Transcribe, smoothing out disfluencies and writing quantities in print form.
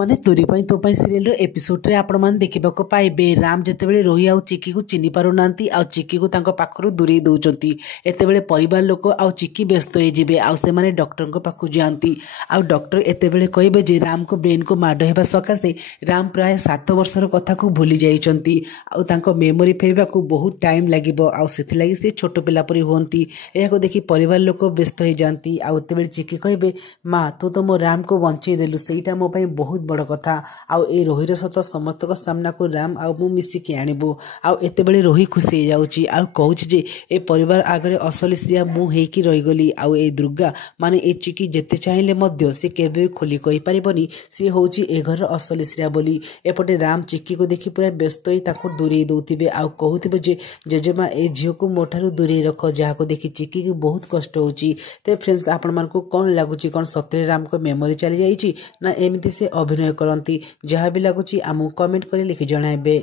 ମାନେ ତୋରି ପାଇଁ ତୋ ପାଇଁ ସିରିଏଲର ଏପିସୋଡରେ ଆପଣମାନେ ଦେଖିବାକୁ ପାଇବେ ରାମ ଯେତେବେଳେ ରୋହି ଆଉ ଚିକିକୁ ଚିହ୍ନି ପାରୁନାହାନ୍ତି ଆଉ ଚିକିକୁ ତାଙ୍କ ପାଖରୁ ଦୂରେଇ ଦେଉଛନ୍ତି। ଏତେବେଳେ ପରିବାର ଲୋକ ଆଉ ଚିକି ବ୍ୟସ୍ତ ହେଇଯିବେ ଆଉ ସେମାନେ ଡକ୍ଟରଙ୍କ ପାଖକୁ ଯାଆନ୍ତି। ଆଉ ଡକ୍ଟର ଏତେବେଳେ କହିବେ ଯେ ରାମଙ୍କ ବ୍ରେନ୍କୁ ମାଡ଼ ହେବା ସକାଶେ ରାମ ପ୍ରାୟ 7 ବର୍ଷର କଥାକୁ ଭୁଲି ଯାଇଛନ୍ତି ଆଉ ତାଙ୍କ ମେମୋରି ଫେରିବାକୁ ବହୁତ ଟାଇମ୍ ଲାଗିବ ଆଉ ସେଥିଲାଗି ସେ ଛୋଟ ପିଲା ପରି ହୁଅନ୍ତି। ଏହାକୁ ଦେଖି ପରିବାର ଲୋକ ବ୍ୟସ୍ତ ହେଇଯାଆନ୍ତି ଆଉ ଏତେବେଳେ ଚିକି କହିବେ ମା ତୁ ତ ମୋ ରାମକୁ ବଞ୍ଚେଇ ଦେଲୁ, ସେଇଟା ମୋ ପାଇଁ ବହୁତ ବଡ଼ କଥା। ଆଉ ଏ ରୋହିର ସତ ସମସ୍ତଙ୍କ ସାମ୍ନାକୁ ରାମ ଆଉ ମୁଁ ମିଶିକି ଆଣିବୁ। ଆଉ ଏତେବେଳେ ରୋହି ଖୁସି ହେଇଯାଉଛି ଆଉ କହୁଛି ଯେ ଏ ପରିବାର ଆଗରେ ଅସଲି ସିଆ ମୁଁ ହେଇକି ରହିଗଲି ଆଉ ଏ ଦୁର୍ଗା ମାନେ ଏ ଚିକି ଯେତେ ଚାହିଁଲେ ମଧ୍ୟ ସେ କେବେ ବି ଖୋଲି କହିପାରିବନି ସିଏ ହେଉଛି ଏ ଘରର ଅସଲି ଶ୍ରେୟା ବୋଲି। ଏପଟେ ରାମ ଚିକିକୁ ଦେଖି ପୁରା ବ୍ୟସ୍ତ ହୋଇ ତାକୁ ଦୂରେଇ ଦେଉଥିବେ ଆଉ କହୁଥିବେ ଯେ ଜେଜେମା ଏ ଝିଅକୁ ମୋ ଠାରୁ ଦୂରେଇ ରଖ, ଯାହାକୁ ଦେଖି ଚିକିକୁ ବହୁତ କଷ୍ଟ ହେଉଛି। ତ ଫ୍ରେଣ୍ଡସ୍ ଆପଣମାନଙ୍କୁ କ'ଣ ଲାଗୁଛି, କ'ଣ ସତରେ ରାମଙ୍କ ମେମୋରି ଚାଲିଯାଇଛି ନା ଏମିତି ସେ ଅଭିନୟ କରନ୍ତି? ଯାହା ବି ଲାଗୁଛି ଆମକୁ କମେଣ୍ଟ କରି ଲେଖି ଜଣାଇବେ।